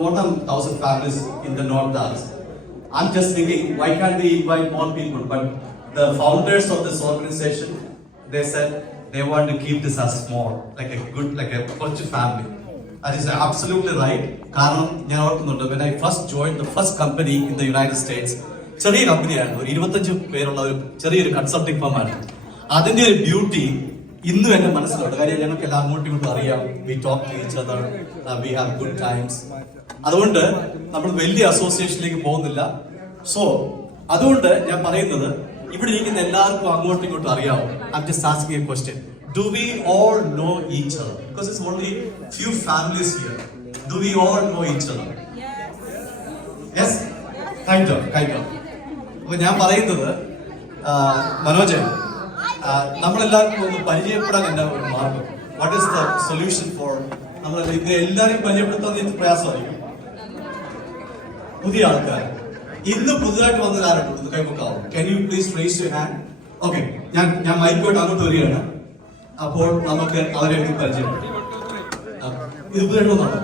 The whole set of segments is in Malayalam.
more than 1,000 families in the North Dallas. I'm just thinking, why can't we invite more people? But the founders of this organization, they said they want to keep this as small, like a culture family. That is absolutely right. When I first joined the first company in the United States, ചെറിയ കമ്പനിയാണ്, ഒരു 25 പേരുള്ള ഒരു ചെറിയൊരു കൺസൾട്ടിംഗ് ഫേമാണ്. അതിന്റെ ഒരു ബ്യൂട്ടി ഇന്നും എന്റെ മനസ്സിലുണ്ട്. കാര്യം ഞങ്ങൾക്ക് എല്ലാം അങ്ങോട്ടും ഇങ്ങോട്ടും അറിയാം. We talk to each other, we have good times. അതുകൊണ്ട് നമ്മൾ വലിയ അസോസിയേഷനിലേക്ക് പോകുന്നില്ല. സോ അതുകൊണ്ട് ഞാൻ പറയുന്നത്, ഇവിടെ ഇരിക്കുന്ന എല്ലാവർക്കും അങ്ങോട്ടും ഇങ്ങോട്ടും അറിയാമോ? I am just asking a question. Do we all know each other? Because it's only few families here. Do we all know each other? Yes? Kind of. അപ്പൊ ഞാൻ പറയുന്നത്, മനോജ്, നമ്മളെല്ലാവർക്കും ഒന്ന് പരിചയപ്പെടാൻ എന്താ ഒരു മാർഗം? What is the solution for നമ്മൾ ഇത് എല്ലാവരെയും പരിചയപ്പെടുത്താൻ പ്രയാസമായിരിക്കും. പുതിയ ആൾക്കാർ, ഇന്ന് പുതുതായിട്ട് വന്ന ആരുണ്ട്? കൈമുക്കാവും. Can you please raise your hand? Okay, ഞാൻ മൈക്കോട്ട് അങ്ങോട്ട് വരികയാണ്. അപ്പോൾ നമുക്ക് അവരെ ഒന്ന് പരിചയപ്പെടും. ഇത് പുതിയതായിട്ട് വന്നാണോ?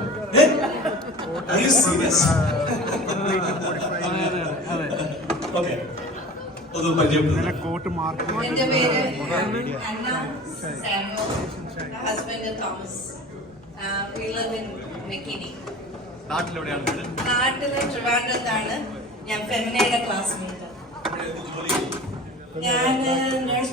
Are you serious? Okay. എന്റെ പേര് Anna Samuel, husband Thomas. We live in McKinney. നാട്ടിലെ ട്രിവാൻഡ്രത്താണ്. ഞാൻ ഫെമിനയുടെ ക്ലാസ്മേറ്റ്. ഞാൻ നഴ്സ്